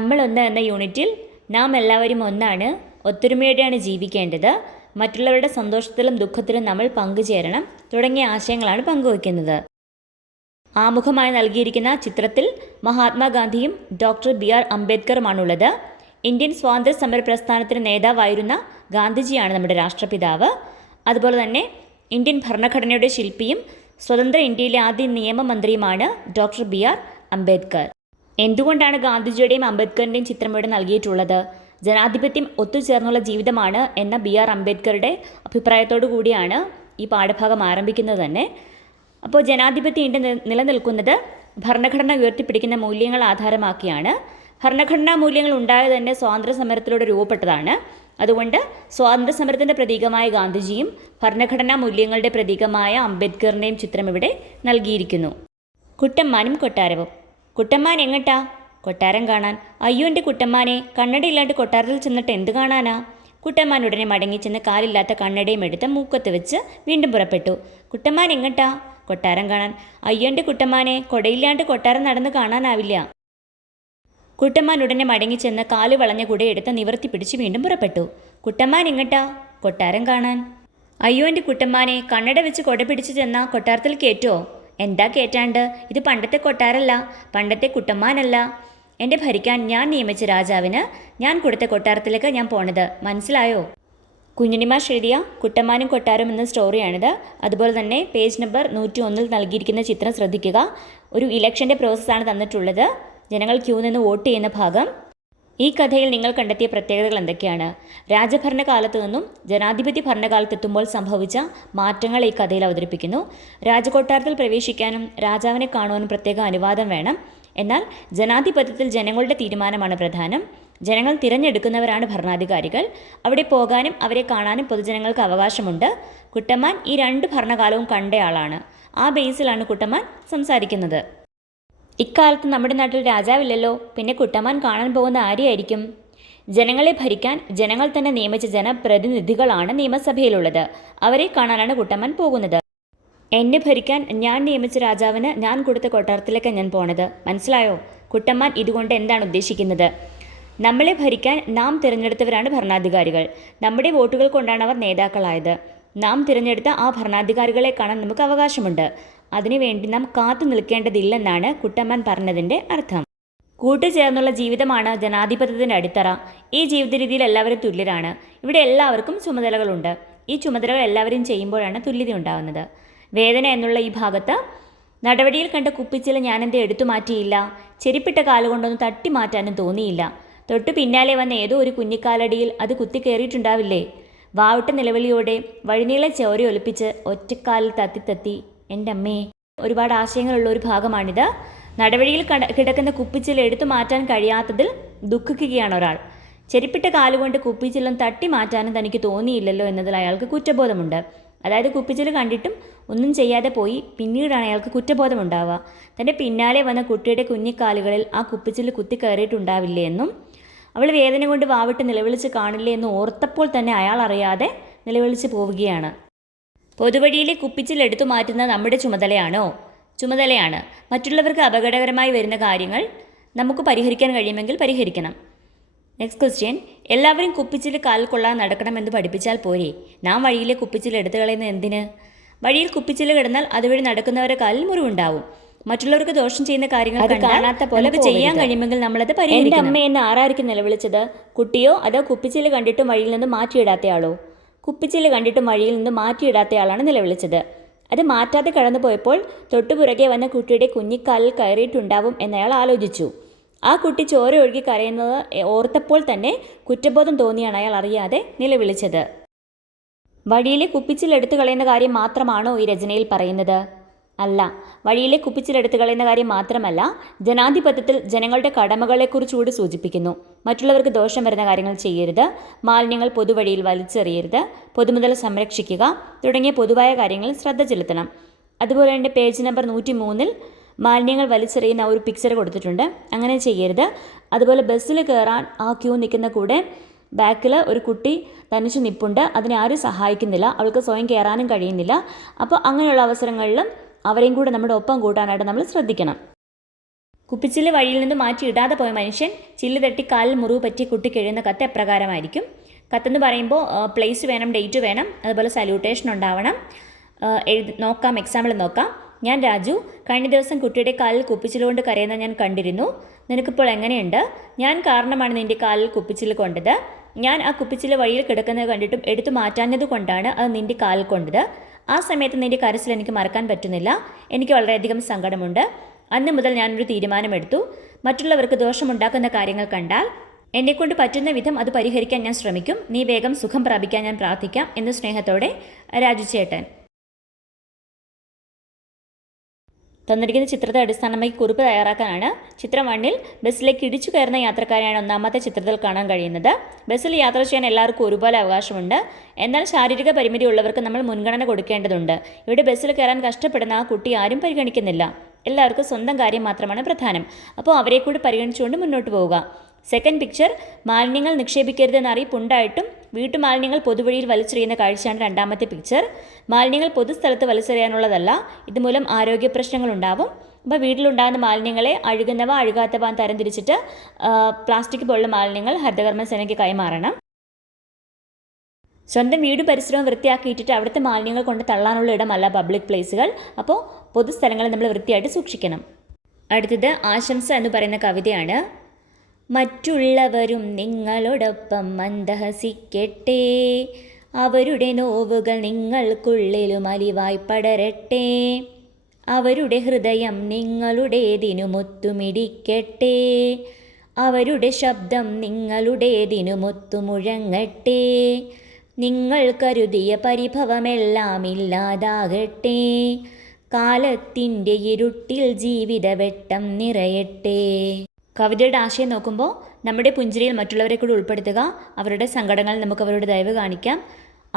നമ്മളൊന്ന് എന്ന യൂണിറ്റിൽ നാം എല്ലാവരും ഒന്നാണ്, ഒത്തൊരുമയോടെയാണ് ജീവിക്കേണ്ടത്, മറ്റുള്ളവരുടെ സന്തോഷത്തിലും ദുഃഖത്തിലും നമ്മൾ പങ്കുചേരണം തുടങ്ങിയ ആശയങ്ങളാണ് പങ്കുവയ്ക്കുന്നത്. ആമുഖമായി നൽകിയിരിക്കുന്ന ചിത്രത്തിൽ മഹാത്മാഗാന്ധിയും ഡോക്ടർ BR അംബേദ്കറുമാണുള്ളത്. ഇന്ത്യൻ സ്വാതന്ത്ര്യ സമര പ്രസ്ഥാനത്തിന് നേതാവായിരുന്ന ഗാന്ധിജിയാണ് നമ്മുടെ രാഷ്ട്രപിതാവ്. അതുപോലെ തന്നെ ഇന്ത്യൻ ഭരണഘടനയുടെ ശില്പിയും സ്വതന്ത്ര ഇന്ത്യയിലെ ആദ്യ നിയമമന്ത്രിയുമാണ് ഡോക്ടർ BR അംബേദ്കർ. എന്തുകൊണ്ടാണ് ഗാന്ധിജിയുടെയും അംബേദ്കറിൻ്റെയും ചിത്രം ഇവിടെ നൽകിയിട്ടുള്ളത്? ജനാധിപത്യം ഒത്തുചേർന്നുള്ള ജീവിതമാണ് എന്ന BR അംബേദ്കറുടെ അഭിപ്രായത്തോടു കൂടിയാണ് ഈ പാഠഭാഗം ആരംഭിക്കുന്നത് തന്നെ. അപ്പോൾ ജനാധിപത്യം ഇന്ത്യ നിലനിൽക്കുന്നത് ഭരണഘടന ഉയർത്തിപ്പിടിക്കുന്ന മൂല്യങ്ങൾ ആധാരമാക്കിയാണ്. ഭരണഘടനാ മൂല്യങ്ങൾ ഉണ്ടായത് തന്നെ സ്വാതന്ത്ര്യ സമരത്തിലൂടെ രൂപപ്പെട്ടതാണ്. അതുകൊണ്ട് സ്വാതന്ത്ര്യ സമരത്തിൻ്റെ പ്രതീകമായ ഗാന്ധിജിയും ഭരണഘടനാ മൂല്യങ്ങളുടെ പ്രതീകമായ അംബേദ്കറിൻ്റെയും ചിത്രം ഇവിടെ നൽകിയിരിക്കുന്നു. കുട്ടമ്മാനും കൊട്ടാരവും. കുട്ടമ്മാൻ എങ്ങട്ടാ? കൊട്ടാരം കാണാൻ. അയ്യോ എൻ്റെ കുട്ടമ്മാനെ, കണ്ണടയില്ലാണ്ട് കൊട്ടാരത്തിൽ ചെന്നിട്ട് എന്ത് കാണാനാ? കുട്ടമ്മാൻ ഉടനെ മടങ്ങി ചെന്ന് കാലില്ലാത്ത കണ്ണടയും എടുത്ത് മൂക്കത്ത് വെച്ച് വീണ്ടും പുറപ്പെട്ടു. കുട്ടമ്മാൻ എങ്ങട്ടാ? കൊട്ടാരം കാണാൻ. അയ്യോ എൻ്റെ കുട്ടമ്മാനെ, കൊടയില്ലാണ്ട് കൊട്ടാരം നടന്ന് കാണാനാവില്ല. കുട്ടമ്മാൻ ഉടനെ മടങ്ങി ചെന്ന് കാല് വളഞ്ഞ കുടയെടുത്ത് നിവർത്തി പിടിച്ച് വീണ്ടും പുറപ്പെട്ടു. കുട്ടമ്മാൻ എങ്ങട്ടാ? കൊട്ടാരം കാണാൻ. അയ്യോ എൻ്റെ കുട്ടമ്മാനെ, കണ്ണട വെച്ച് കൊട പിടിച്ച് ചെന്നാൽ കൊട്ടാരത്തിൽ കയറ്റോ? എന്താ കയറ്റാണ്ട്? ഇത് പണ്ടത്തെ കൊട്ടാരല്ല, പണ്ടത്തെ കുട്ടമ്മാനല്ല. എൻ്റെ ഭരിക്കാൻ ഞാൻ നിയമിച്ച രാജാവിന് ഞാൻ കൊടുത്ത കൊട്ടാരത്തിലേക്ക് ഞാൻ പോണത്, മനസ്സിലായോ? കുഞ്ഞുണ്ണിമാഷ് എഴുതിയ കുട്ടമ്മാനും കൊട്ടാരം എന്ന സ്റ്റോറിയാണിത്. അതുപോലെ തന്നെ പേജ് നമ്പർ 101 നൽകിയിരിക്കുന്ന ചിത്രം ശ്രദ്ധിക്കുക. ഒരു ഇലക്ഷൻ്റെ പ്രോസസ്സാണ് തന്നിട്ടുള്ളത്. ജനങ്ങൾ ക്യൂ നിന്ന് വോട്ട് ചെയ്യുന്ന ഭാഗം. ഈ കഥയിൽ നിങ്ങൾ കണ്ടെത്തിയ പ്രത്യേകതകൾ എന്തൊക്കെയാണ്? രാജഭരണകാലത്ത് നിന്നും ജനാധിപത്യ ഭരണകാലത്തെത്തുമ്പോൾ സംഭവിച്ച മാറ്റങ്ങൾ ഈ കഥയിൽ അവതരിപ്പിക്കുന്നു. രാജകൊട്ടാരത്തിൽ പ്രവേശിക്കാനും രാജാവിനെ കാണുവാനും പ്രത്യേക അനുവാദം വേണം. എന്നാൽ ജനാധിപത്യത്തിൽ ജനങ്ങളുടെ തീരുമാനമാണ് പ്രധാനം. ജനങ്ങൾ തിരഞ്ഞെടുക്കുന്നവരാണ് ഭരണാധികാരികൾ. അവിടെ പോകാനും അവരെ കാണാനും പൊതുജനങ്ങൾക്ക് അവകാശമുണ്ട്. കുട്ടമ്മാൻ ഈ 2 ഭരണകാലവും കണ്ടയാളാണ്. ആ ബേസിലാണ് കുട്ടമ്മാൻ സംസാരിക്കുന്നത്. ഇക്കാലത്ത് നമ്മുടെ നാട്ടിൽ രാജാവില്ലല്ലോ, പിന്നെ കുട്ടമ്മാൻ കാണാൻ പോകുന്ന ആരെയായിരിക്കും? ജനങ്ങളെ ഭരിക്കാൻ ജനങ്ങൾ തന്നെ നിയമിച്ച ജനപ്രതിനിധികളാണ് നിയമസഭയിലുള്ളത്. അവരെ കാണാനാണ് കുട്ടമ്മാൻ പോകുന്നത്. എന്നെ ഭരിക്കാൻ ഞാൻ നിയമിച്ച രാജാവിന് ഞാൻ കൊടുത്ത കൊട്ടാരത്തിലേക്ക് ഞാൻ പോണത്, മനസ്സിലായോ? കുട്ടമ്മാൻ ഇതുകൊണ്ട് എന്താണ് ഉദ്ദേശിക്കുന്നത്? നമ്മളെ ഭരിക്കാൻ നാം തിരഞ്ഞെടുത്തവരാണ് ഭരണാധികാരികൾ. നമ്മുടെ വോട്ടുകൾ കൊണ്ടാണ് അവർ നേതാക്കളായത്. നാം തിരഞ്ഞെടുത്ത ആ ഭരണാധികാരികളെ കാണാൻ നമുക്ക് അവകാശമുണ്ട്. അതിനുവേണ്ടി നാം കാത്തു നിൽക്കേണ്ടതില്ലെന്നാണ് കുട്ടമ്മാൻ പറഞ്ഞതിൻ്റെ അർത്ഥം. കൂട്ടുചേർന്നുള്ള ജീവിതമാണ് ജനാധിപത്യത്തിൻ്റെ അടിത്തറ. ഈ ജീവിത രീതിയിൽ എല്ലാവരും തുല്യരാണ്. ഇവിടെ എല്ലാവർക്കും ചുമതലകളുണ്ട്. ഈ ചുമതലകൾ എല്ലാവരും ചെയ്യുമ്പോഴാണ് തുല്യത ഉണ്ടാകുന്നത്. വേദന എന്നുള്ള ഈ ഭാഗത്ത് നടപടിയിൽ കണ്ട കുപ്പിച്ചില ഞാനെന്തേ എടുത്തു മാറ്റിയില്ല, ചെരിപ്പിട്ട കാലുകൊണ്ടൊന്നും തട്ടി മാറ്റാനും തോന്നിയില്ല. തൊട്ടു പിന്നാലെ വന്ന ഏതോ ഒരു കുഞ്ഞിക്കാലടിയിൽ അത് കുത്തിക്കയറിയിട്ടുണ്ടാവില്ലേ? വാവിട്ട നിലവിളിയോടെ വഴിനീളെ ചോരയൊലിപ്പിച്ച് ഒറ്റക്കാലിൽ തത്തി എൻ്റെ അമ്മേ. ഒരുപാട് ആശയങ്ങളുള്ള ഒരു ഭാഗമാണിത്. നടവഴിയിൽ കിടക്കുന്ന കുപ്പിച്ചില എടുത്തു മാറ്റാൻ കഴിയാത്തതിൽ ദുഃഖിക്കുകയാണ് ഒരാൾ. ചെരിപ്പിട്ട കാലുകൊണ്ട് കുപ്പിച്ചിലം തട്ടി മാറ്റാനും തനിക്ക് തോന്നിയില്ലല്ലോ എന്നതിൽ അയാൾക്ക് കുറ്റബോധമുണ്ട്. അതായത് കുപ്പിച്ചില കണ്ടിട്ടും ഒന്നും ചെയ്യാതെ പോയി പിന്നീടാണ് അയാൾക്ക് കുറ്റബോധമുണ്ടാവുക. തൻ്റെ പിന്നാലെ വന്ന കുട്ടിയുടെ കുഞ്ഞിക്കാലുകളിൽ ആ കുപ്പിച്ചില് കുത്തിക്കയറിയിട്ടുണ്ടാവില്ലേ എന്നും അവൾ വേദന കൊണ്ട് വാവിട്ട് നിലവിളിച്ച് കാണില്ലേ എന്ന് ഓർത്തപ്പോൾ തന്നെ അയാൾ അറിയാതെ നിലവിളിച്ച് പോവുകയാണ്. പൊതുവഴിയിലെ കുപ്പിച്ചിൽ എടുത്തു മാറ്റുന്നത് നമ്മുടെ ചുമതലയാണോ? ചുമതലയാണ്. മറ്റുള്ളവർക്ക് അപകടകരമായി വരുന്ന കാര്യങ്ങൾ നമുക്ക് പരിഹരിക്കാൻ കഴിയുമെങ്കിൽ പരിഹരിക്കണം. Next question. എല്ലാവരും കുപ്പിച്ചിൽ കാൽ കൊള്ളാൻ നടക്കണമെന്ന് പഠിപ്പിച്ചാൽ പോരെ? നാം വഴിയിലെ കുപ്പിച്ചിൽ എടുത്തു കളയുന്നത് എന്തിന്? വഴിയിൽ കുപ്പിച്ചിൽ കിടന്നാൽ അതുവഴി നടക്കുന്നവരുടെ കാലിൽ മുറിവുണ്ടാവും. മറ്റുള്ളവർക്ക് ദോഷം ചെയ്യുന്ന കാര്യങ്ങൾ അത് കാണാത്ത പോലെ ചെയ്യാൻ കഴിയുമെങ്കിൽ നമ്മളത് പരിഹരിക്കണം. എൻ്റെ അമ്മ എന്നെ ആരായിരിക്കും നിലവിളിച്ചത്? കുട്ടിയോ അതോ കുപ്പിച്ചിൽ കണ്ടിട്ടും വഴിയിൽ നിന്ന് മാറ്റിയിടാത്തയാളോ? കുപ്പിച്ചിൽ കണ്ടിട്ടും വഴിയിൽ നിന്ന് മാറ്റിയിടാത്തയാളാണ് നിലവിളിച്ചത്. അത് മാറ്റാതെ കടന്നു പോയപ്പോൾ തൊട്ടുപുറകെ വന്ന കുട്ടിയുടെ കുഞ്ഞിക്കാലിൽ കയറിയിട്ടുണ്ടാവും എന്നയാൾ ആലോചിച്ചു. ആ കുട്ടി ചോര ഒഴുകി കരയുന്നത് ഓർത്തപ്പോൾ തന്നെ കുറ്റബോധം തോന്നിയാണ് അയാൾ അറിയാതെ നിലവിളിച്ചത്. വഴിയിലെ കുപ്പിച്ചിൽ എടുത്തു കളയുന്ന കാര്യം മാത്രമാണോ ഈ രചനയിൽ പറയുന്നത്? അല്ല. വഴിയിലെ കുപ്പിച്ചിൽ എടുത്തു കളയുന്ന കാര്യം മാത്രമല്ല, ജനാധിപത്യത്തിൽ ജനങ്ങളുടെ കടമകളെക്കുറിച്ചുകൂടി സൂചിപ്പിക്കുന്നു. മറ്റുള്ളവർക്ക് ദോഷം വരുന്ന കാര്യങ്ങൾ ചെയ്യരുത്, മാലിന്യങ്ങൾ പൊതുവഴിയിൽ വലിച്ചെറിയരുത്, പൊതുമുതൽ സംരക്ഷിക്കുക തുടങ്ങിയ പൊതുവായ കാര്യങ്ങളിൽ ശ്രദ്ധ ചെലുത്തണം. അതുപോലെ തന്നെ പേജ് നമ്പർ 103 മാലിന്യങ്ങൾ വലിച്ചെറിയുന്ന ഒരു പിക്ചർ കൊടുത്തിട്ടുണ്ട്. അങ്ങനെ ചെയ്യരുത്. അതുപോലെ ബസ്സിൽ കയറാൻ ആ ക്യൂ നിൽക്കുന്ന കൂടെ ബാക്കിൽ ഒരു കുട്ടി തനിച്ച് നിൽപ്പുണ്ട്. അതിനെ ആരും സഹായിക്കുന്നില്ല. അവൾക്ക് സ്വയം കയറാനും കഴിയുന്നില്ല. അപ്പോൾ അങ്ങനെയുള്ള അവസരങ്ങളിലും അവരെയും കൂടെ നമ്മുടെ ഒപ്പം കൂട്ടാനായിട്ട് നമ്മൾ ശ്രദ്ധിക്കണം. കുപ്പിച്ചില്ല് വഴിയിൽ നിന്ന് മാറ്റി ഇടാതെ പോയ മനുഷ്യൻ ചില്ല് തട്ടി കാലിൽ മുറിവ് പറ്റി കുട്ടിക്ക് എഴുതുന്ന കത്ത് എപ്രകാരമായിരിക്കും? കത്തെന്ന് പറയുമ്പോൾ പ്ലേസ് വേണം, ഡേറ്റ് വേണം, അതുപോലെ സല്യൂട്ടേഷൻ ഉണ്ടാവണം. നോക്കാം, എക്സാമ്പിൾ നോക്കാം. ഞാൻ രാജു. കഴിഞ്ഞ ദിവസം കുട്ടിയുടെ കാലിൽ കുപ്പിച്ചില് കൊണ്ട് കരയുന്ന ഞാൻ കണ്ടിരുന്നു. നിനക്കിപ്പോൾ എങ്ങനെയുണ്ട്? ഞാൻ കാരണമാണ് നിൻ്റെ കാലിൽ കുപ്പിച്ചില് കൊണ്ടത്. ഞാൻ ആ കുപ്പിച്ചില് വഴിയിൽ കിടക്കുന്നത് കണ്ടിട്ടും എടുത്തു മാറ്റാഞ്ഞത് കൊണ്ടാണ് അത് നിൻ്റെ കാലിൽ കൊണ്ടത്. ആ സമയത്ത് നിൻ്റെ കരച്ചിൽ എനിക്ക് മറക്കാൻ പറ്റുന്നില്ല. എനിക്ക് വളരെയധികം സങ്കടമുണ്ട്. അന്ന് മുതൽ ഞാനൊരു തീരുമാനമെടുത്തു. മറ്റുള്ളവർക്ക് ദോഷമുണ്ടാക്കുന്ന കാര്യങ്ങൾ കണ്ടാൽ എന്നെക്കൊണ്ട് പറ്റുന്ന വിധം അത് പരിഹരിക്കാൻ ഞാൻ ശ്രമിക്കും. നീ വേഗം സുഖം പ്രാപിക്കാൻ ഞാൻ പ്രാർത്ഥിക്കാം എന്ന് സ്നേഹത്തോടെ രാജു ചേട്ടൻ. തന്നിരിക്കുന്ന ചിത്രത്തെ അടിസ്ഥാനമാക്കി കുറിപ്പ് തയ്യാറാക്കാനാണ്. ചിത്രം 1-ൽ ബസ്സിലേക്ക് ഇടിച്ചു കയറുന്ന യാത്രക്കാരെയാണ് ഒന്നാമത്തെ ചിത്രത്തിൽ കാണാൻ കഴിയുന്നത്. ബസ്സിൽ യാത്ര ചെയ്യാൻ എല്ലാവർക്കും ഒരുപോലെ അവകാശമുണ്ട്. എന്നാൽ ശാരീരിക പരിമിതി ഉള്ളവർക്ക് നമ്മൾ മുൻഗണന കൊടുക്കേണ്ടതുണ്ട്. ഇവിടെ ബസ്സിൽ കയറാൻ കഷ്ടപ്പെടുന്ന ആ കുട്ടി ആരും പരിഗണിക്കുന്നില്ല. എല്ലാവർക്കും സ്വന്തം കാര്യം മാത്രമാണ് പ്രധാനം. അപ്പോൾ അവരെ കൂടി പരിഗണിച്ചുകൊണ്ട് മുന്നോട്ട് പോവുക. സെക്കൻഡ് പിക്ചർ, മാലിന്യങ്ങൾ നിക്ഷേപിക്കരുതെന്ന് അറിയിപ്പുണ്ടായിട്ടും വീട്ടുമാലിന്യങ്ങൾ പൊതുവഴിയിൽ വലിച്ചെറിയുന്ന കാഴ്ചയാണ് രണ്ടാമത്തെ പിക്ചർ. മാലിന്യങ്ങൾ പൊതുസ്ഥലത്ത് വലിച്ചെറിയാനുള്ളതല്ല. ഇതുമൂലം ആരോഗ്യ പ്രശ്നങ്ങൾ ഉണ്ടാവും. അപ്പോൾ വീട്ടിലുണ്ടാകുന്ന മാലിന്യങ്ങളെ അഴുകുന്നവ അഴുകാത്തവ തരംതിരിച്ചിട്ട് പ്ലാസ്റ്റിക് പോലുള്ള മാലിന്യങ്ങൾ ഹരിതകർമ്മ സേനയ്ക്ക് കൈമാറണം. സ്വന്തം വീടും പരിസരവും വൃത്തിയാക്കിയിട്ടിട്ട് അവിടുത്തെ മാലിന്യങ്ങൾ കൊണ്ട് തള്ളാനുള്ള ഇടമല്ല പബ്ലിക് പ്ലേസുകൾ. അപ്പോൾ പൊതുസ്ഥലങ്ങളിൽ നമ്മൾ വൃത്തിയായിട്ട് സൂക്ഷിക്കണം. അടുത്തത് ആശംസ എന്ന് പറയുന്ന കവിതയാണ്. മറ്റുള്ളവരും നിങ്ങളോടൊപ്പം മന്ദഹസിക്കട്ടെ, അവരുടെ നോവുകൾ നിങ്ങൾക്കുള്ളിലും അലിവായി പടരട്ടെ, അവരുടെ ഹൃദയം നിങ്ങളുടേതിനുമൊത്തുമിടിക്കട്ടെ, അവരുടെ ശബ്ദം നിങ്ങളുടേതിനുമൊത്തു മുഴങ്ങട്ടെ, നിങ്ങൾ കരുതിയ പരിഭവമെല്ലാം ഇല്ലാതാകട്ടെ, കാലത്തിൻ്റെ ഇരുട്ടിൽ ജീവിത വെട്ടം നിറയട്ടെ. കവിതയുടെ ആശയം നോക്കുമ്പോൾ നമ്മുടെ പുഞ്ചിരിയിൽ മറ്റുള്ളവരെ കൂടി ഉൾപ്പെടുത്തുക. അവരുടെ സങ്കടങ്ങൾ നമുക്ക് അവരുടെ ദയവ് കാണിക്കാം.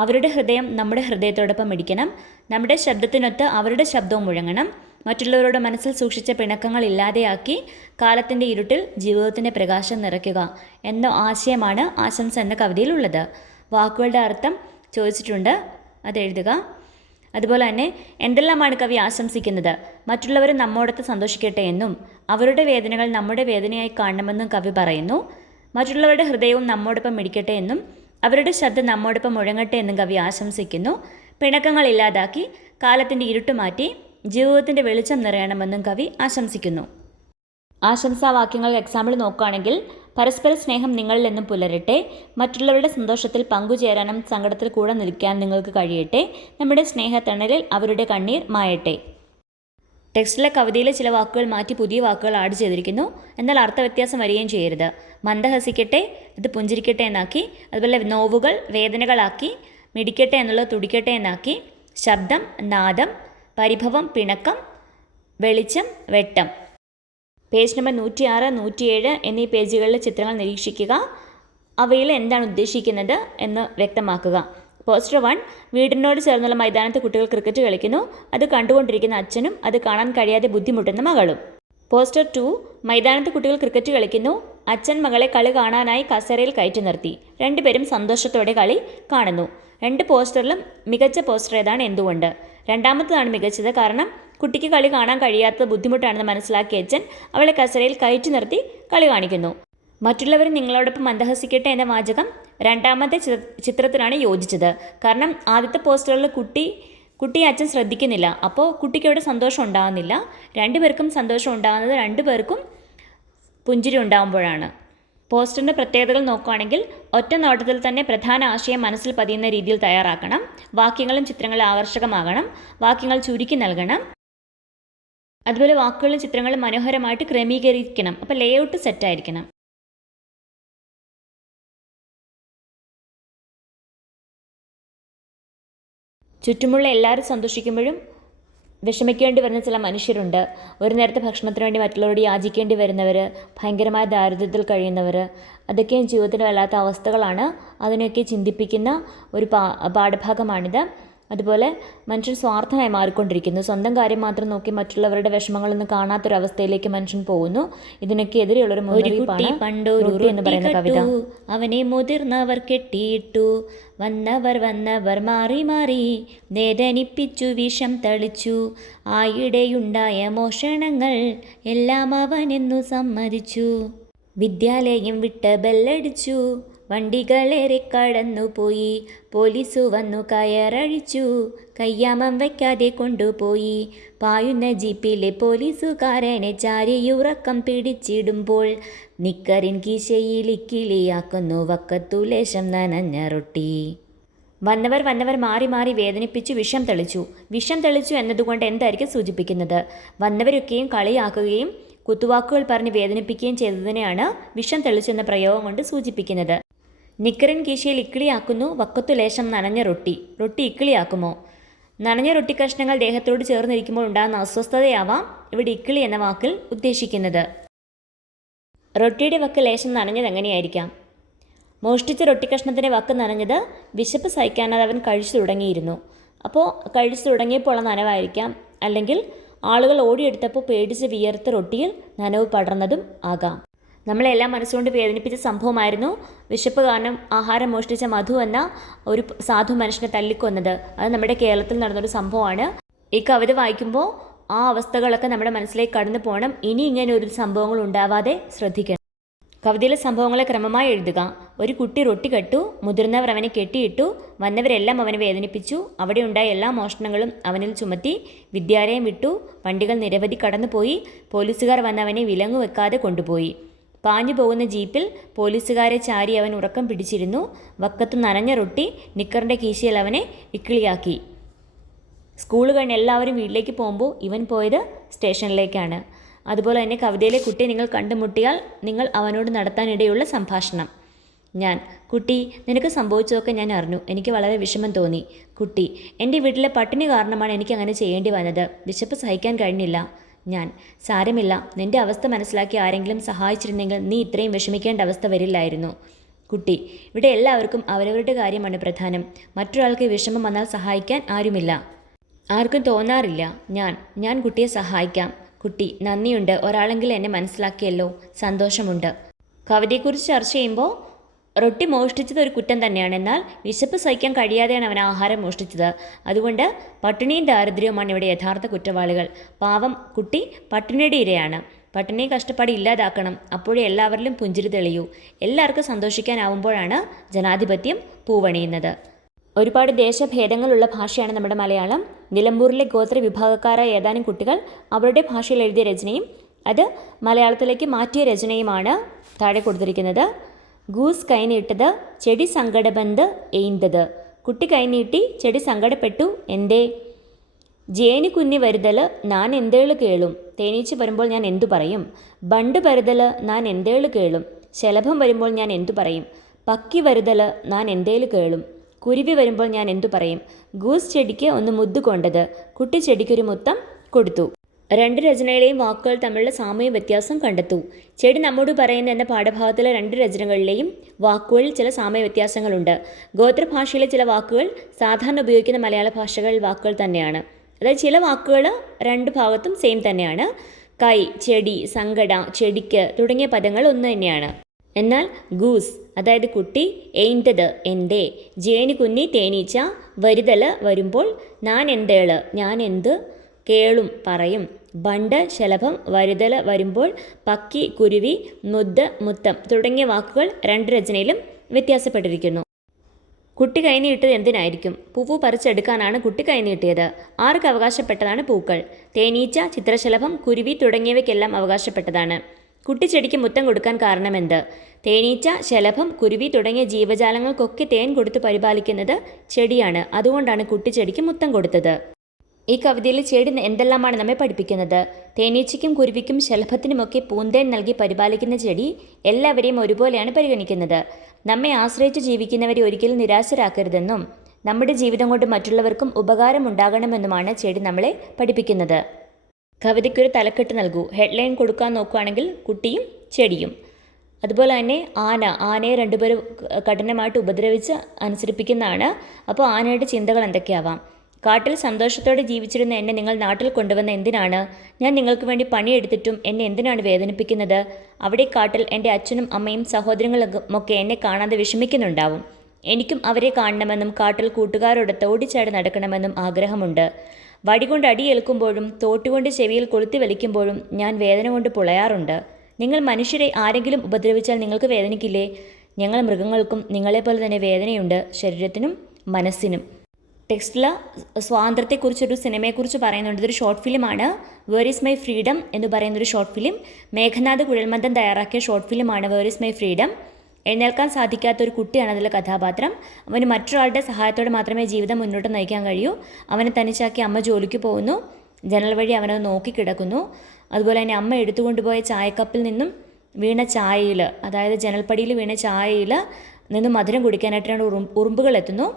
അവരുടെ ഹൃദയം നമ്മുടെ ഹൃദയത്തോടൊപ്പം ഇടിക്കണം. നമ്മുടെ ശബ്ദത്തിനൊത്ത് അവരുടെ ശബ്ദവും മുഴങ്ങണം. മറ്റുള്ളവരുടെ മനസ്സിൽ സൂക്ഷിച്ച പിണക്കങ്ങൾ ഇല്ലാതെയാക്കി കാലത്തിൻ്റെ ഇരുട്ടിൽ ജീവിതത്തിൻ്റെ പ്രകാശം നിറയ്ക്കുക എന്ന ആശയമാണ് ആശംസ എന്ന കവിതയിലുള്ളത്. വാക്കുകളുടെ അർത്ഥം ചോദിച്ചിട്ടുണ്ട്, അതെഴുതുക. അതുപോലെ തന്നെ എന്തെല്ലാമാണ് കവി ആശംസിക്കുന്നത്? മറ്റുള്ളവർ നമ്മോടൊത്ത് സന്തോഷിക്കട്ടെ എന്നും അവരുടെ വേദനകൾ നമ്മുടെ വേദനയായി കാണണമെന്നും കവി പറയുന്നു. മറ്റുള്ളവരുടെ ഹൃദയവും നമ്മോടൊപ്പം മിടിക്കട്ടെ എന്നും അവരുടെ ശബ്ദം നമ്മോടൊപ്പം മുഴങ്ങട്ടെ എന്നും കവി ആശംസിക്കുന്നു. പിണക്കങ്ങൾ ഇല്ലാതാക്കി കാലത്തിൻ്റെ ഇരുട്ട് മാറ്റി ജീവിതത്തിൻ്റെ വെളിച്ചം നിറയണമെന്നും കവി ആശംസിക്കുന്നു. ആശംസാവാക്യങ്ങൾ എക്സാമ്പിൾ നോക്കുകയാണെങ്കിൽ, പരസ്പര സ്നേഹം നിങ്ങളിൽ നിന്നും പുലരട്ടെ, മറ്റുള്ളവരുടെ സന്തോഷത്തിൽ പങ്കുചേരാനും സങ്കടത്തിൽ കൂടെ നിൽക്കാൻ നിങ്ങൾക്ക് കഴിയട്ടെ, നമ്മുടെ സ്നേഹത്തണലിൽ അവരുടെ കണ്ണീർ മായട്ടെ. ടെക്സ്റ്റിലെ കവിതയിലെ ചില വാക്കുകൾ മാറ്റി പുതിയ വാക്കുകൾ ആഡ് ചെയ്തിരിക്കുന്നു. എന്നാൽ അർത്ഥവ്യത്യാസം വരികയും ചെയ്യരുത്. മന്ദഹസിക്കട്ടെ ഇത് പുഞ്ചിരിക്കട്ടെ എന്നാക്കി, അതുപോലെ നോവുകൾ വേദനകളാക്കി, മിടിക്കട്ടെ എന്നുള്ളത് തുടിക്കട്ടെ എന്നാക്കി, ശബ്ദം നാദം, പരിഭവം പിണക്കം, വെളിച്ചം വെട്ടം. പേജ് നമ്പർ 106, 107 എന്നീ പേജുകളിലെ ചിത്രങ്ങൾ നിരീക്ഷിക്കുക. അവയിൽ എന്താണ് ഉദ്ദേശിക്കുന്നത് എന്ന് വ്യക്തമാക്കുക. പോസ്റ്റർ 1, വീടിനോട് ചേർന്നുള്ള മൈതാനത്ത് കുട്ടികൾ ക്രിക്കറ്റ് കളിക്കുന്നു. അത് കണ്ടുകൊണ്ടിരിക്കുന്ന അച്ഛനും അത് കാണാൻ കഴിയാതെ ബുദ്ധിമുട്ടുന്ന മകളും. പോസ്റ്റർ 2, മൈതാനത്ത് കുട്ടികൾ ക്രിക്കറ്റ് കളിക്കുന്നു. അച്ഛൻ മകളെ കളി കാണാനായി കസേരയിൽ കയറ്റി നിർത്തി. രണ്ടുപേരും സന്തോഷത്തോടെ കളി കാണുന്നു. രണ്ട് പോസ്റ്ററിലും മികച്ച പോസ്റ്റർ ഏതാണ്, എന്തുകൊണ്ട്? രണ്ടാമത്തതാണ് മികച്ചത്. കാരണം കുട്ടിക്ക് കളി കാണാൻ കഴിയാത്തത് ബുദ്ധിമുട്ടാണെന്ന് മനസ്സിലാക്കിയ അച്ഛൻ അവളെ കസേരയിൽ കയറ്റി നിർത്തി കളി കാണിക്കുന്നു. മറ്റുള്ളവർ നിങ്ങളോടൊപ്പം മന്ദഹസിക്കട്ടെ എന്ന വാചകം രണ്ടാമത്തെ ചിത്രത്തിനാണ് യോജിച്ചത്. കാരണം ആദ്യത്തെ പോസ്റ്ററിൽ കുട്ടിയെ അച്ഛൻ ശ്രദ്ധിക്കുന്നില്ല. അപ്പോൾ കുട്ടിക്ക് അവിടെ സന്തോഷം ഉണ്ടാകുന്നില്ല. രണ്ടുപേർക്കും സന്തോഷം ഉണ്ടാകുന്നത് രണ്ടുപേർക്കും പുഞ്ചിരി ഉണ്ടാകുമ്പോഴാണ്. പോസ്റ്ററിൻ്റെ പ്രത്യേകതകൾ നോക്കുകയാണെങ്കിൽ, ഒറ്റ നോട്ടത്തിൽ തന്നെ പ്രധാന ആശയം മനസ്സിൽ പതിയുന്ന രീതിയിൽ തയ്യാറാക്കണം. വാക്യങ്ങളും ചിത്രങ്ങളും ആകർഷകമാകണം. വാക്യങ്ങൾ ചുരുക്കി നൽകണം. അതുപോലെ വാക്കുകളും ചിത്രങ്ങളും മനോഹരമായിട്ട് ക്രമീകരിക്കണം. അപ്പോൾ ലേഔട്ട് സെറ്റായിരിക്കണം. ചുറ്റുമുള്ള എല്ലാവരും സന്തോഷിക്കുമ്പോഴും വിഷമിക്കേണ്ടി വരുന്ന ചില മനുഷ്യരുണ്ട്. ഒരു നേരത്തെ ഭക്ഷണത്തിന് വേണ്ടി മറ്റുള്ളവരോട് യാചിക്കേണ്ടി വരുന്നവർ, ഭയങ്കരമായ ദാരിദ്ര്യത്തിൽ കഴിയുന്നവർ, അതൊക്കെയും ജീവിതത്തിൽ വല്ലാത്ത അവസ്ഥകളാണ്. അതിനെയൊക്കെ ചിന്തിപ്പിക്കുന്ന ഒരു പാഠഭാഗമാണിത്. അതുപോലെ മനുഷ്യൻ സ്വാർത്ഥനായി മാറിക്കൊണ്ടിരിക്കുന്നു. സ്വന്തം കാര്യം മാത്രം നോക്കി മറ്റുള്ളവരുടെ വിഷമങ്ങളൊന്നും കാണാത്തൊരവസ്ഥയിലേക്ക് മനുഷ്യൻ പോകുന്നു. ഇതിനൊക്കെ എതിരെയുള്ളൊരു മുന്നറിയിപ്പാണ് പണ്ടൊരു എന്ന് പറയുന്ന കവിത. അവനെ മുതിർന്നവർ കെട്ടിയിട്ടു, വന്നവർ മാറി മാറി വേദനിപ്പിച്ചു, വിഷം തളിച്ചു. ആയിടെയുണ്ടായ മോഷണങ്ങൾ എല്ലാം അവനെന്നു സമ്മതിച്ചു. വിദ്യാലയം വിട്ട് ബെല്ലടിച്ചു, വണ്ടികളേറെ കടന്നുപോയി. പോലീസു വന്നു കയറഴിച്ചു, കയ്യാമം വയ്ക്കാതെ കൊണ്ടുപോയി. പായുന്ന ജീപ്പിലെ പോലീസുകാരനെ ചാരിയുറക്കം പിടിച്ചിടുമ്പോൾ നിക്കറിൻ കീശയിൽ ഇക്കിളിയാക്കുന്നു വക്കത്തു ലേശം നനഞ്ഞ റൊട്ടി. വന്നവർ മാറി മാറി വേദനിപ്പിച്ചു, വിഷം തെളിച്ചു എന്നതുകൊണ്ട് എന്തായിരിക്കും സൂചിപ്പിക്കുന്നത്? വന്നവരൊക്കെയും കളിയാക്കുകയും കുത്തുവാക്കുകൾ പറഞ്ഞ് വേദനിപ്പിക്കുകയും ചെയ്തതിനെയാണ് വിഷം തെളിച്ചു എന്ന പ്രയോഗം കൊണ്ട് സൂചിപ്പിക്കുന്നത്. നിക്കറിൻ കീശയിൽ ഇക്കിളിയാക്കുന്നു, വക്കത്തു ലേശം നനഞ്ഞ റൊട്ടി. റൊട്ടി ഇക്കിളിയാക്കുമോ? നനഞ്ഞ റൊട്ടി കഷ്ണങ്ങൾ ദേഹത്തോട് ചേർന്നിരിക്കുമ്പോൾ ഉണ്ടാകുന്ന അസ്വസ്ഥതയാവാം ഇവിടെ ഇക്കിളി എന്ന വാക്കിൽ ഉദ്ദേശിക്കുന്നത്. റൊട്ടിയുടെ വക്ക് ലേശം നനഞ്ഞത് എങ്ങനെയായിരിക്കാം? മോഷ്ടിച്ച റൊട്ടി കഷ്ണത്തിൻ്റെ വക്ക് നനഞ്ഞത് വിശപ്പ് സഹിക്കാനാതെ അവൻ കഴിച്ചു തുടങ്ങിയിരുന്നു. അപ്പോൾ കഴിച്ചു തുടങ്ങിയപ്പോൾ ഉള്ള നനവായിരിക്കാം, അല്ലെങ്കിൽ ആളുകൾ ഓടിയെടുത്തപ്പോൾ പേടിച്ച് വിയർത്ത റൊട്ടിയിൽ നനവ് പടർന്നതും ആകാം. നമ്മളെല്ലാം മനസ്സുകൊണ്ട് വേദനിപ്പിച്ച സംഭവമായിരുന്നു വിശപ്പ് കാരണം ആഹാരം മോഷ്ടിച്ച മധു എന്ന ഒരു സാധു മനുഷ്യനെ തല്ലിക്കൊന്നത്. അത് നമ്മുടെ കേരളത്തിൽ നടന്നൊരു സംഭവമാണ്. ഈ കവിത വായിക്കുമ്പോൾ ആ അവസ്ഥകളൊക്കെ നമ്മുടെ മനസ്സിലേക്ക് കടന്നു പോകണം. ഇനി ഇങ്ങനെ ഒരു സംഭവങ്ങൾ ഉണ്ടാവാതെ ശ്രദ്ധിക്കണം. കവിതയിലെ സംഭവങ്ങളെ ക്രമമായി എഴുതുക. ഒരു കുട്ടി റൊട്ടി കെട്ടു, മുതിർന്നവർ അവനെ കെട്ടിയിട്ടു, വന്നവരെല്ലാം അവനെ വേദനിപ്പിച്ചു, അവിടെ ഉണ്ടായ എല്ലാ മോഷണങ്ങളും അവനിൽ ചുമത്തി, വിദ്യാലയം വിട്ടു, വണ്ടികൾ നിരവധി കടന്നുപോയി, പോലീസുകാർ വന്നവനെ വിലങ്ങു വെക്കാതെ കൊണ്ടുപോയി. പാഞ്ഞു പോകുന്ന ജീപ്പിൽ പോലീസുകാരെ ചാരി അവൻ ഉറക്കം പിടിച്ചിരുന്നു, വക്കത്ത് നനഞ്ഞ റൊട്ടി നിക്കറിൻ്റെ കീശയിൽ അവനെ ഇക്കിളിയാക്കി. സ്കൂൾ കഴിഞ്ഞ് എല്ലാവരും വീട്ടിലേക്ക് പോകുമ്പോൾ ഇവൻ പോയത് സ്റ്റേഷനിലേക്കാണ്. അതുപോലെ തന്നെ കവിതയിലെ കുട്ടിയെ നിങ്ങൾ കണ്ടുമുട്ടിയാൽ നിങ്ങൾ അവനോട് നടത്താനിടയുള്ള സംഭാഷണം. ഞാൻ: കുട്ടി, നിനക്ക് സംഭവിച്ചതൊക്കെ ഞാൻ അറിഞ്ഞു, എനിക്ക് വളരെ വിഷമം തോന്നി. കുട്ടി: എൻ്റെ വീട്ടിലെ പട്ടിണി കാരണമാണ് എനിക്ക് അങ്ങനെ ചെയ്യേണ്ടി വന്നത്, വിശപ്പ് സഹിക്കാൻ കഴിഞ്ഞില്ല. ഞാൻ: സാരമില്ല, നിൻ്റെ അവസ്ഥ മനസ്സിലാക്കി ആരെങ്കിലും സഹായിച്ചിരുന്നെങ്കിൽ നീ ഇത്രയും വിഷമിക്കേണ്ട അവസ്ഥ വരില്ലായിരുന്നു. കുട്ടി: ഇവിടെ എല്ലാവർക്കും അവരവരുടെ കാര്യമാണ് പ്രധാനം, മറ്റൊരാൾക്ക് വിഷമം വന്നാൽ സഹായിക്കാൻ ആരുമില്ല, ആർക്കും തോന്നാറില്ല. ഞാൻ കുട്ടിയെ സഹായിക്കാം. കുട്ടി: നന്ദിയുണ്ട്, ഒരാളെങ്കിലും എന്നെ മനസ്സിലാക്കിയല്ലോ, സന്തോഷമുണ്ട്. കവിതയെക്കുറിച്ച് ചർച്ച ചെയ്യുമ്പോൾ റൊട്ടി മോഷ്ടിച്ചത് ഒരു കുറ്റം തന്നെയാണ്, എന്നാൽ വിശപ്പ് സഹിക്കാൻ കഴിയാതെയാണ് അവൻ ആഹാരം മോഷ്ടിച്ചത്. അതുകൊണ്ട് പട്ടിണിയും ദാരിദ്ര്യവുമാണ് ഇവിടെ യഥാർത്ഥ കുറ്റവാളികൾ. പാവം കുട്ടി പട്ടിണിയുടെ ഇരയാണ്. പട്ടിണി കഷ്ടപ്പാട് ഇല്ലാതാക്കണം, അപ്പോഴേ എല്ലാവരിലും പുഞ്ചിരി തെളിയൂ. എല്ലാവർക്കും സന്തോഷിക്കാനാവുമ്പോഴാണ് ജനാധിപത്യം പൂവണിയുന്നത്. ഒരുപാട് ദേശഭേദങ്ങളുള്ള ഭാഷയാണ് നമ്മുടെ മലയാളം. നിലമ്പൂരിലെ ഗോത്ര വിഭാഗക്കാരായ ഏതാനും കുട്ടികൾ അവരുടെ ഭാഷയിൽ എഴുതിയ രചനയും അത് മലയാളത്തിലേക്ക് മാറ്റിയ രചനയുമാണ് താഴെ കൊടുത്തിരിക്കുന്നത്. ഗൂസ് കൈനീട്ടത് ചെടി സങ്കടബന്ത് എയ്ന്തത്. കുട്ടി കൈനീട്ടി, ചെടി സങ്കടപ്പെട്ടു. എന്തേ? ജേനി കുഞ്ഞി വരുതല് ഞാൻ എന്തേള് കേളും. തേനീച്ച വരുമ്പോൾ ഞാൻ എന്തു പറയും? ബണ്ട് വരുതല് ഞാൻ എന്തേള് കേളും. ശലഭം വരുമ്പോൾ ഞാൻ എന്തു പറയും? പക്കി വരുതല് ഞാൻ എന്തേല് കേളും. കുരുവി വരുമ്പോൾ ഞാൻ എന്തു പറയും? ഗൂസ് ചെടിക്ക് ഒന്ന് മുദ്ദു കൊണ്ടത്. കുട്ടി ചെടിക്കൊരു മുത്തം കൊടുത്തു. രണ്ട് രചനയിലെയും വാക്കുകൾ തമ്മിലുള്ള സാമ്യ വ്യത്യാസം കണ്ടെത്തൂ. ചെടി നമ്മോട് പറയുന്ന എന്ന പാഠഭാഗത്തിലെ രണ്ട് രചനകളിലെയും വാക്കുകളിൽ ചില സാമ്യ വ്യത്യാസങ്ങളുണ്ട്. ഗോത്രഭാഷയിലെ ചില വാക്കുകൾ സാധാരണ ഉപയോഗിക്കുന്ന മലയാള ഭാഷകളിൽ വാക്കുകൾ തന്നെയാണ്. അതായത് ചില വാക്കുകൾ രണ്ട് ഭാഗത്തും സെയിം തന്നെയാണ്. കൈ, ചെടി, സങ്കട, ചെടിക്ക് തുടങ്ങിയ പദങ്ങൾ ഒന്ന് തന്നെയാണ്. എന്നാൽ ഗൂസ് അതായത് കുട്ടി, എയ്ന്തത് എൻ്റെ, ജേനി കുഞ്ഞി തേനീച്ച, വരുതല് വരുമ്പോൾ, ഞാൻ എന്തേള് ഞാൻ എന്ത്, കേളും പറയും, ബണ്ട് ശലഭം, വരുതല് വരുമ്പോൾ, പക്കി കുരുവി, മുദ്ദ് മുത്തം തുടങ്ങിയ വാക്കുകൾ രണ്ട് രചനയിലും വ്യത്യാസപ്പെട്ടിരിക്കുന്നു. കുട്ടി കൈനീട്ടത് എന്തിനായിരിക്കും? പൂവ് പറിച്ചെടുക്കാനാണ് കുട്ടി കൈനീട്ടിയത്. ആർക്ക് അവകാശപ്പെട്ടതാണ് പൂക്കൾ? തേനീച്ച, ചിത്രശലഭം, കുരുവി തുടങ്ങിയവയ്ക്കെല്ലാം അവകാശപ്പെട്ടതാണ്. കുട്ടിച്ചെടിക്ക് മുത്തം കൊടുക്കാൻ കാരണമെന്ത്? തേനീച്ച, ശലഭം, കുരുവി തുടങ്ങിയ ജീവജാലങ്ങൾക്കൊക്കെ തേൻ കൊടുത്ത് പരിപാലിക്കുന്നത് ചെടിയാണ്. അതുകൊണ്ടാണ് കുട്ടിച്ചെടിക്ക് മുത്തം കൊടുത്തത്. ഈ കവിതയിൽ ചെടി എന്തെല്ലാമാണ് നമ്മെ പഠിപ്പിക്കുന്നത്? തേനീച്ചയ്ക്കും കുരുവിക്കും ശലഭത്തിനുമൊക്കെ പൂന്തേൻ നൽകി പരിപാലിക്കുന്ന ചെടി എല്ലാവരെയും ഒരുപോലെയാണ് പരിഗണിക്കുന്നത്. നമ്മെ ആശ്രയിച്ച് ജീവിക്കുന്നവരെ ഒരിക്കലും നിരാശരാക്കരുതെന്നും നമ്മുടെ ജീവിതം കൊണ്ട് മറ്റുള്ളവർക്കും ഉപകാരമുണ്ടാകണമെന്നുമാണ് ചെടി നമ്മളെ പഠിപ്പിക്കുന്നത്. കവിതയ്ക്കൊരു തലക്കെട്ട് നൽകൂ. ഹെഡ്ലൈൻ കൊടുക്കാൻ നോക്കുകയാണെങ്കിൽ കുട്ടിയും ചെടിയും. അതുപോലെ തന്നെ ആനയെ രണ്ടുപേരും കഠിനമായിട്ട് ഉപദ്രവിച്ച് അനുസരിപ്പിക്കുന്നതാണ്. അപ്പോൾ ആനയുടെ ചിന്തകൾ എന്തൊക്കെയാവാം? കാട്ടിൽ സന്തോഷത്തോടെ ജീവിച്ചിരുന്ന എന്നെ നിങ്ങൾ നാട്ടിൽ കൊണ്ടുവന്ന എന്തിനാണ്? ഞാൻ നിങ്ങൾക്ക് വേണ്ടി പണിയെടുത്തിട്ടും എന്നെ എന്തിനാണ് വേദനിപ്പിക്കുന്നത്? അവിടെ കാട്ടിൽ എൻ്റെ അച്ഛനും അമ്മയും സഹോദരങ്ങളുമൊക്കെ എന്നെ കാണാതെ വിഷമിക്കുന്നുണ്ടാവും. എനിക്കും അവരെ കാണണമെന്നും കാട്ടിൽ കൂട്ടുകാരോടൊത്ത് ഓടിച്ചാടി നടക്കണമെന്നും ആഗ്രഹമുണ്ട്. വടികൊണ്ട് അടിയേൽക്കുമ്പോഴും തോട്ടുകൊണ്ട് ചെവിയിൽ കൊളുത്തി വലിക്കുമ്പോഴും ഞാൻ വേദന കൊണ്ട് പുളയാറുണ്ട്. നിങ്ങൾ മനുഷ്യരെ ആരെങ്കിലും ഉപദ്രവിച്ചാൽ നിങ്ങൾക്ക് വേദനിക്കില്ലേ? ഞങ്ങൾ മൃഗങ്ങൾക്കും നിങ്ങളെപ്പോലെ തന്നെ വേദനയുണ്ട്, ശരീരത്തിനും മനസ്സിനും. ടെക്സ്റ്റിൽ സ്വാതന്ത്ര്യത്തെക്കുറിച്ചൊരു സിനിമയെക്കുറിച്ച് പറയുന്നുണ്ട്. ഇതൊരു ഷോർട്ട് ഫിലിമാണ്. വേർ ഈസ് മൈ ഫ്രീഡം എന്ന് പറയുന്നൊരു ഷോർട്ട് ഫിലിം. മേഘനാഥ് കുഴൽമന്ദൻ തയ്യാറാക്കിയ ഷോർട്ട് ഫിലിമാണ് വേർ ഈസ് മൈ ഫ്രീഡം. എഴുന്നേൽക്കാൻ സാധിക്കാത്ത ഒരു കുട്ടിയാണ് അതിലെ കഥാപാത്രം. അവന് മറ്റൊരാളുടെ സഹായത്തോടെ മാത്രമേ ജീവിതം മുന്നോട്ട് നയിക്കാൻ കഴിയൂ. അവനെ തനിച്ചാക്കി അമ്മ ജോലിക്ക് പോകുന്നു. ജനൽ വഴി അവനത് നോക്കിക്കിടക്കുന്നു. അതുപോലെ തന്നെ അമ്മ എടുത്തുകൊണ്ടുപോയ ചായക്കപ്പിൽ നിന്നും വീണ ചായയിൽ, അതായത് ജനൽപ്പടിയിൽ വീണ ചായയിൽ നിന്നും മധുരം കുടിക്കാനായിട്ടാണ് ഉറുമ്പുകൾ എത്തുന്നു.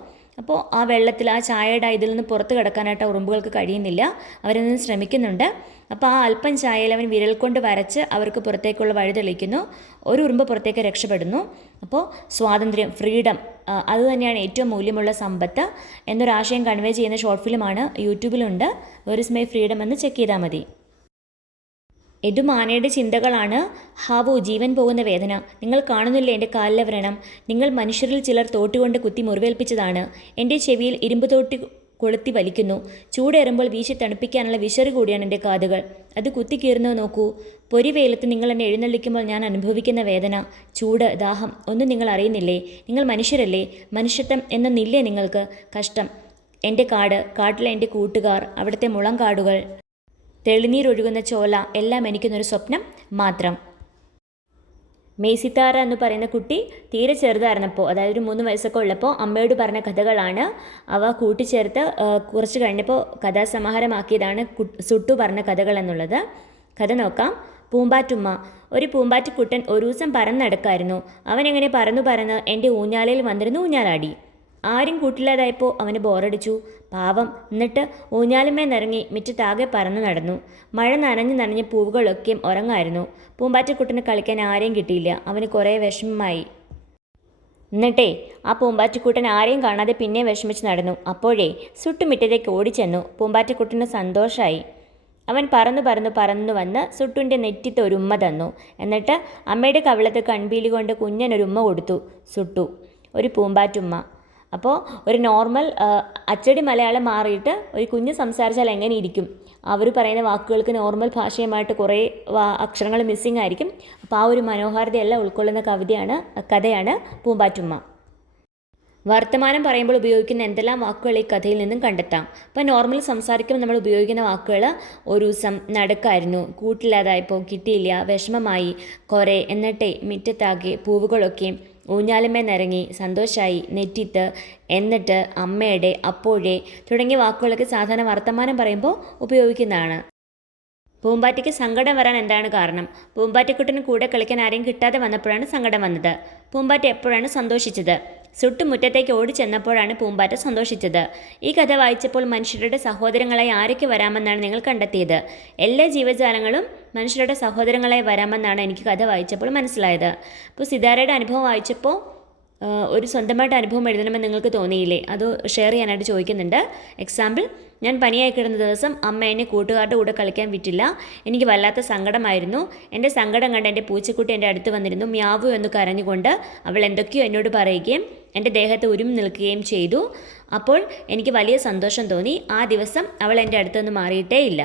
അപ്പോൾ ആ വെള്ളത്തിൽ ആ ചായയുടെ ഇതിൽ നിന്ന് പുറത്ത് കിടക്കാനായിട്ട് ആ ഉറുമ്പുകൾക്ക് കഴിയുന്നില്ല. അവരിൽ നിന്ന് ശ്രമിക്കുന്നുണ്ട്. അപ്പോൾ ആ അല്പം ചായയിൽ അവൻ വിരൽ കൊണ്ട് വരച്ച് അവർക്ക് പുറത്തേക്കുള്ള വഴി തെളിയിക്കുന്നു. ഒരു ഉറുമ്പ് പുറത്തേക്ക് രക്ഷപ്പെടുന്നു. അപ്പോൾ സ്വാതന്ത്ര്യം, ഫ്രീഡം, അത് തന്നെയാണ് ഏറ്റവും മൂല്യമുള്ള സമ്പത്ത് എന്നൊരാശയം കൺവേ ചെയ്യുന്ന ഷോർട്ട് ഫിലിമാണ്. യൂട്യൂബിലുണ്ട്. വേർ ഈസ് മൈ ഫ്രീഡം എന്ന് ചെക്ക് ചെയ്താൽ മതി. എഡുമാനയുടെ ചിന്തകളാണ്. ഹാവോ, ജീവൻ പോകുന്ന വേദന. നിങ്ങൾ കാണുന്നില്ലേ എൻ്റെ കാലിലെ വ്രണം? നിങ്ങൾ മനുഷ്യരിൽ ചിലർ തോട്ടുകൊണ്ട് കുത്തി മുറിവേൽപ്പിച്ചതാണ്. എൻ്റെ ചെവിയിൽ ഇരുമ്പ് തോട്ടി കൊളുത്തി വലിക്കുന്നു. ചൂടേറുമ്പോൾ വീശി തണുപ്പിക്കാനുള്ള വിശറ് കൂടിയാണ് എൻ്റെ കാതുകൾ. അത് കുത്തിക്കീറുന്നു നോക്കൂ. പൊരിവെയിലത്ത് നിങ്ങൾ എന്നെ എഴുന്നള്ളിക്കുമ്പോൾ ഞാൻ അനുഭവിക്കുന്ന വേദന, ചൂട്, ദാഹം ഒന്നും നിങ്ങൾ അറിയുന്നില്ലേ? നിങ്ങൾ മനുഷ്യരല്ലേ? മനുഷ്യത്വം എന്നൊന്നില്ലേ നിങ്ങൾക്ക്? കഷ്ടം. എൻ്റെ കാട്, കാട്ടിലെ എൻ്റെ കൂട്ടുകാർ, അവിടുത്തെ മുളം കാടുകൾ, തെളിനീരൊഴുകുന്ന ചോല, എല്ലാം എനിക്കൊന്നൊരു സ്വപ്നം മാത്രം. മേസിത്താര എന്ന് പറയുന്ന കുട്ടി തീരെ ചെറുതായിരുന്നപ്പോൾ, അതായത് ഒരു 3 വയസ്സൊക്കെ ഉള്ളപ്പോൾ അമ്മയോട് പറഞ്ഞ കഥകളാണ്. അവ കൂട്ടിച്ചേർത്ത് കുറച്ച് കഴിഞ്ഞപ്പോൾ കഥാസമാഹാരമാക്കിയതാണ് സുട്ടു പറഞ്ഞ കഥകൾ എന്നുള്ളത്. കഥ നോക്കാം. പൂമ്പാറ്റുമ്മ. ഒരു പൂമ്പാറ്റുകുട്ടൻ ഒരു ദിവസം പറന്നടക്കായിരുന്നു. അവനെങ്ങനെ പറന്ന് എൻ്റെ ഊഞ്ഞാലയിൽ വന്നിരുന്നു ഊഞ്ഞാലാടി. ആരും കൂട്ടില്ലാതായപ്പോൾ അവന് ബോറടിച്ചു. പാവം. എന്നിട്ട് ഊഞ്ഞാലുമേന്നിറങ്ങി മുറ്റത്താകെ പറന്ന് നടന്നു. മഴ നനഞ്ഞ് പൂവുകളൊക്കെയും ഉറങ്ങായിരുന്നു. പൂമ്പാറ്റക്കുട്ടന് കളിക്കാൻ ആരെയും കിട്ടിയില്ല. അവന് കുറേ വിഷമമായി. എന്നിട്ടേ ആ പൂമ്പാറ്റക്കുട്ടൻ ആരെയും കാണാതെ പിന്നെ വിഷമിച്ച് നടന്നു. അപ്പോഴേ സുട്ടുമിറ്റത്തേക്ക് ഓടിച്ചെന്നു. പൂമ്പാറ്റക്കുട്ടന് സന്തോഷമായി. അവൻ പറന്നു വന്ന് സുട്ടുവിൻ്റെ നെറ്റിത്ത് ഒരു ഉമ്മ തന്നു. എന്നിട്ട് അമ്മയുടെ കവിളത്ത് കൺപീലി കൊണ്ട് കുഞ്ഞനൊരുമ്മ കൊടുത്തു. സുട്ടു ഒരു പൂമ്പാറ്റുമ്മ. അപ്പോൾ ഒരു നോർമൽ അച്ചടി മലയാളം മാറിയിട്ട് ഒരു കുഞ്ഞ് സംസാരിച്ചാൽ എങ്ങനെ ഇരിക്കും? അവർ പറയുന്ന വാക്കുകൾക്ക് നോർമൽ ഭാഷയുമായിട്ട് കുറേ അക്ഷരങ്ങൾ മിസ്സിംഗ് ആയിരിക്കും. അപ്പോൾ ആ ഒരു മനോഹാരിതയെല്ലാം ഉൾക്കൊള്ളുന്ന കഥയാണ് പൂമ്പാറ്റുമ്മ. വർത്തമാനം പറയുമ്പോൾ ഉപയോഗിക്കുന്ന എന്തെല്ലാം വാക്കുകൾ ഈ കഥയിൽ നിന്നും കണ്ടെത്താം. അപ്പോൾ നോർമൽ സംസാരിക്കുമ്പോൾ നമ്മൾ ഉപയോഗിക്കുന്ന വാക്കുകൾ ഒരു ദിവസം, നടക്കായിരുന്നു, കൂട്ടില്ലാതായപ്പോൾ, കിട്ടിയില്ല, വിഷമമായി, കുറേ, എന്നിട്ടേ, മിറ്റത്താകെ, പൂവുകളൊക്കെ, ഊഞ്ഞാലുമേന്നിറങ്ങി, സന്തോഷമായി, നെറ്റിത്ത്, എന്നിട്ട്, അമ്മയുടെ, അപ്പോഴേ തുടങ്ങിയ വാക്കുകളൊക്കെ സാധാരണ വർത്തമാനം പറയുമ്പോൾ ഉപയോഗിക്കുന്നതാണ്. പൂമ്പാറ്റയ്ക്ക് സങ്കടം വരാൻ എന്താണ് കാരണം? പൂമ്പാറ്റക്കുട്ടന് കൂടെ കളിക്കാൻ ആരെയും കിട്ടാതെ വന്നപ്പോഴാണ് സങ്കടം വന്നത്. പൂമ്പാറ്റ എപ്പോഴാണ് സന്തോഷിച്ചത്? സുട്ടുമുറ്റത്തേക്ക് ഓടി ചെന്നപ്പോഴാണ് പൂമ്പാറ്റ സന്തോഷിച്ചത്. ഈ കഥ വായിച്ചപ്പോൾ മനുഷ്യരുടെ സഹോദരങ്ങളായി ആരൊക്കെ വരാമെന്നാണ് നിങ്ങൾ കണ്ടെത്തിയത്? എല്ലാ ജീവജാലങ്ങളും മനുഷ്യരുടെ സഹോദരങ്ങളായി വരാമെന്നാണ് എനിക്ക് കഥ വായിച്ചപ്പോൾ മനസ്സിലായത്. അപ്പോൾ സിതാരയുടെ അനുഭവം വായിച്ചപ്പോൾ ഒരു സ്വന്തമായിട്ട് അനുഭവം എഴുതണമെന്ന് നിങ്ങൾക്ക് തോന്നിയില്ലേ? അത് ഷെയർ ചെയ്യാനായിട്ട് ചോദിക്കുന്നുണ്ട്. എക്സാമ്പിൾ, ഞാൻ പനിയായി കിടന്ന ദിവസം അമ്മ എന്നെ കൂട്ടുകാരുടെ കൂടെ കളിക്കാൻ വിട്ടില്ല. എനിക്ക് വല്ലാത്ത സങ്കടമായിരുന്നു. എൻ്റെ സങ്കടം കണ്ട് എൻ്റെ പൂച്ചക്കുട്ടി എൻ്റെ അടുത്ത് വന്നിരുന്നു. മ്യാവു എന്ന് കരഞ്ഞുകൊണ്ട് അവൾ എന്തൊക്കെയോ എന്നോട് പറയുകയും എൻ്റെ ദേഹത്ത് ഉരുമി നിൽക്കുകയും ചെയ്തു. അപ്പോൾ എനിക്ക് വലിയ സന്തോഷം തോന്നി. ആ ദിവസം അവൾ എൻ്റെ അടുത്തുനിന്ന് മാറിയിട്ടേ ഇല്ല.